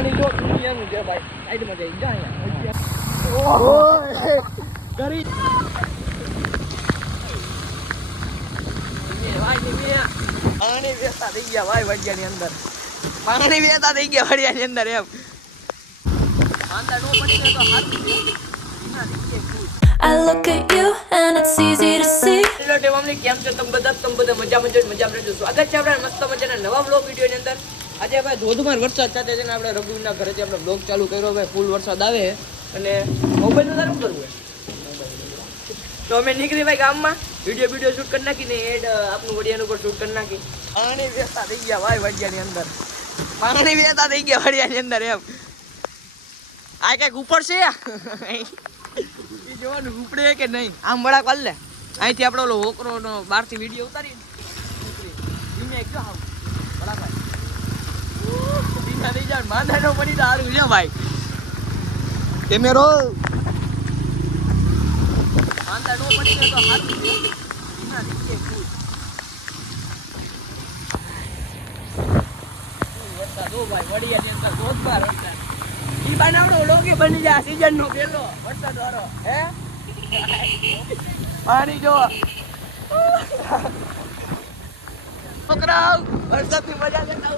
પાણી જો દુનિયાનું છે ભાઈ સાઈડમાં જઈ જા અહીંયા. ઓય પાણી વેતા થઈ ગયા ભાઈ વડિયાની અંદર. પાણી વેતા થઈ ગયા વડિયાની અંદર એમ. I look at you and it's easy to see. Hello ટેવામની કેમ છો? તમે બધા તમે બધા મજા મજા મજા રહેજો. સ્વાગત છે આપણા મસ્ત મજાના નવા બ્લોગ વિડીયોની અંદર. આજે ભાઈ ધોધમાર વરસાદ સાથે છે ને આપણે રઘુના ઘરેથી આપણે બ્લોગ ચાલુ કર્યો ભાઈ ફૂલ વરસાદ આવે. અને મોબાઈલ તારું કરવું તો અમે નીકળી ભાઈ ગામમાં. વીડિયો વીડિયો શૂટ કરી નાખીને એડ આપણું વડિયાનું પર શૂટ કરી નાખી. પાણી વેતા થઈ ગયા ભાઈ વડિયાની અંદર. પાણી વેતા થઈ ગયા વડિયાની અંદર એમ. આ કંઈક ઉપર છે? જોવાનું ઉપડે કે નહીં? આમ વડા કર લે. અહીંથી આપણે ઓલો હોકરોનો બહારથી વીડિયો ઉતારી ધીમે એકદમ આવું બરાબર ધીમે થઈ જાય માંદા નો પડી સારું છે ભાઈ. કેમેરો માંદા નો પડી ગયો તો સારું છે. જાય હો ભાઈ અંદર ધોધમાર વરસાદ. ઈ બાને જાય સીઝન નો પેલો વરસાદ વાળો. હે? પાણી જો. છોકરાઓ, વરસાદની મજા લેતા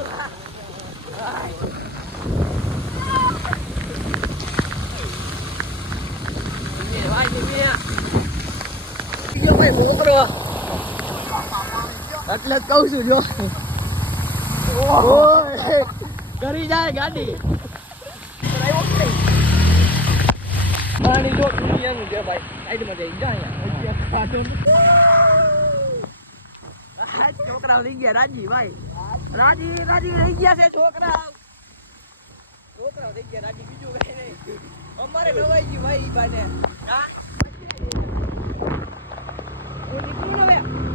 એટલે જ કહું છું જો. કરી જાય ગાડી. પાણી જો દુનિયાનું છે ભાઈ સાઈડમાં જઈ જા અહીંયા. આ છોકરાઓ થઈ ગયા રાજી ભાઈ. રાજી રાજી થઈ ગયા છે છોકરા છોકરા થઈ ગયા રાજી બીજું કઈ નહીં. અમારે નવાઈ ગયું ભાઈ બાને.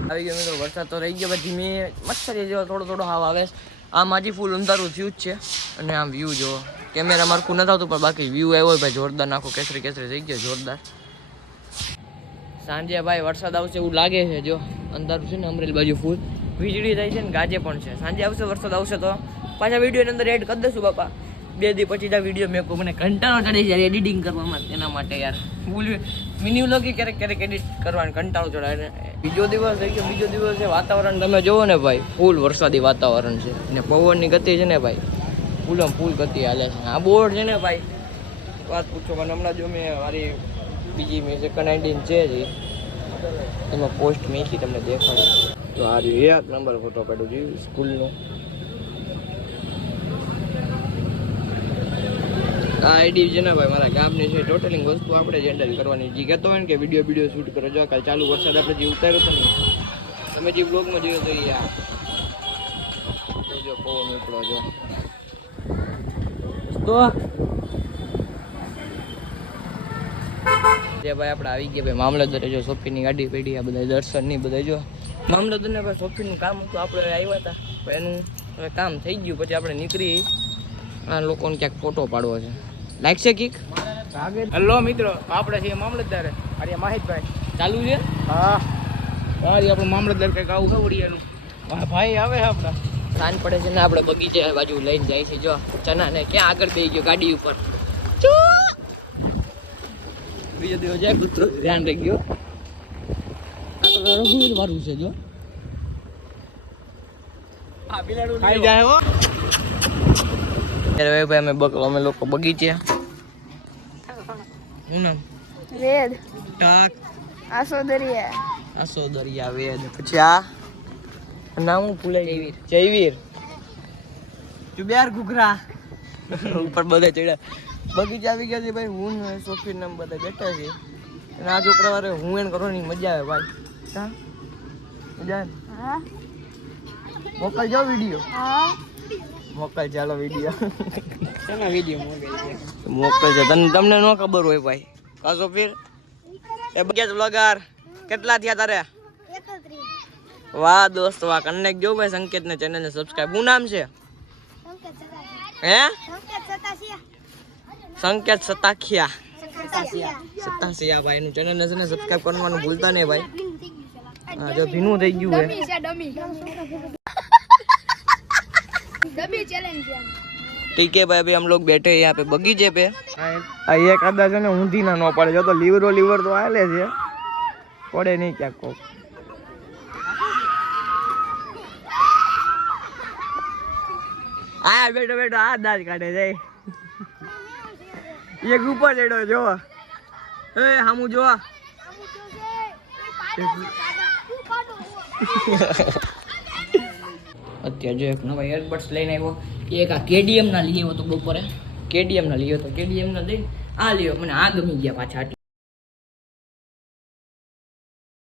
આવી ગયો મિત્રો વરસાદ તો રહી ગયો પછી મેં મચ્છરી જેવો થોડો થોડો હાવ આવે. આમ હજી ફૂલ અંધારું થયું જ છે. અને આમ વ્યૂ જો કેમેરા મારખું નથી આવતું પણ બાકી વ્યૂ આવ્યો ભાઈ જોરદાર નાખો કેસરી કેસરી થઈ ગયો જોરદાર. સાંજે ભાઈ વરસાદ આવશે એવું લાગે છે જો. અંધારું છે ને અમરેલી બાજુ ફૂલ વીજળી થાય છે ને ગાજે પણ છે. સાંજે આવશે, વરસાદ આવશે તો પાછા વિડીયોની અંદર એડ કરી દઈશું બાપા. બે દી પછી આ વીડિયો મેં મને કંટાળો ચડે જાય એડિટિંગ કરવામાં તેના માટે યાર. ફૂલ મિની વ્લોગ ક્યારેક ક્યારેક એડિટ કરવાનો કંટાળો ચડાય ને. બીજો દિવસ થઈ ગયો બીજો દિવસ છે વાતાવરણ, તમે જોવો ને ભાઈ ફૂલ વરસાદી વાતાવરણ છે. ને પવનની ગતિ છે ને ભાઈ ફૂલમ ફૂલ ગતિ હાલે છે. આ બોર્ડ છે ને ભાઈ, વાત પૂછો પણ હમણાં જો મેં મારી બીજી મેં સેકન્ડ હેન્ડિંગ છે એમાં પોસ્ટ મેકી તમને દેખાડું. તો આ રહ્યું એક નંબર ફોટો પાડ્યું છે સ્કૂલનો. આ આઈડી છે ને ભાઈ, મારા ગામની છે. ટોટલિંગ વસ્તુ આપણે જ કરવાની. જે કહેતો હોય ને કે વીડિયો વીડિયો શૂટ કરો. જો કાલ ચાલુ વરસાદ આપણે જે ઉતાર્યો હતો ને, તમે જે બ્લોગમાં જોયો તો એ આ. જો પવન ઉપડો જો. તો જે ભાઈ આપણે આવી ગયા ભાઈ મામલતદારે જો સોફીની ગાડી પેઢી આ બધા દર્શનની બધા જો. મામલતદારને ભાઈ સોફીનું કામ હતું આપણે આવ્યા હતા. એનું હવે કામ થઈ ગયું પછી આપણે નીકળી. આ લોકોને ક્યાંક ફોટો પાડવો છે. લાગશે કીક? હેલો મિત્રો આપણે છીએ મામલતદાર. અરે માહિતભાઈ. ચાલુ છે? હા. અરે આપણું મામલતદાર કંઈક આવું ખવડિયાનું ભાઈ આવે છે આપણા. સાંજ પડે છે ને આપણે બગીચે બાજુ લઈને જાય છે જો. ચના ને ક્યાં આગળ બે ગયો ગાડી ઉપર! બીજો દિવસ જાય કૂતરો ધ્યાન રહી ગયો આ તો રઘુવીર વાળું છે જો. આ બિલાડું ખાઈ જાય હો. ત્યારે ભાઈ અમે બક અમે લોકો બગીચે. હું નામ? વેદ. ટાક. આસો દરિયા આસો દરિયા વેદ. પછી આ? નામ હું ભૂલાઈ જયવીર. જયવીર. બેર ઘુઘરા. ઉપર બધા ચડ્યા. બગીચા આવી ગયા છે ભાઈ હું ને સોફી નામ બધા બેઠા છે અને આ છોકરા વારે હું એને કરવાની મજા આવે ભાઈ. હા મજા આવે મોકલ જાઓ વીડિયો. હા. મોકલ ચાલો વીડિયો. શેના વીડિયો મોકલે છે? મોકલજો. તને તમને ન ખબર હોય ભાઈ. કા સોફીર એ બગેજ બ્લોગર કેટલા થયા તારે? વાહ દોસ્ત વાહ. કન્નેક જો ભાઈ સંકેત ને ચેનલ ને સબસ્ક્રાઇબ શું નામ છે? હે? સંકેત સતાખિયા સતાસિયા સતાસિયા ભાઈ નું ચેનલ ને છે ને સબસ્ક્રાઇબ કરવાનું ભૂલતા નહીં ભાઈ ભીનું થઈ ગયું છે હા જો ભીનું થઈ ગયું હે ડમી છે ડમી ડમી ચેલેન્જ છે ठीक है भाई अभी हम लोग बैठे हैं यहाँ पे बगीचे पे આ એક આદા છે ને ઊંધી ના ન પડે જો તો લીવરો લીવર તો હાલે છે પડે નહીં ક્યાંક કોક આ બેઠો બેઠો આ દાજ કાઢે જાય એક ઉપર ચડ્યો જો એ, હામુ જો અત્યારે જો એક નવા એરબડ્સ લઈને આવ્યો. એક આ કેડીએમ ના લઈ આવ્યો તો બપોરે. કેડીએમ ના લઈ આવ્યો તો કેડીએમ ના લઈ આ લ્યો, મને આ ગમી ગયા પાછા.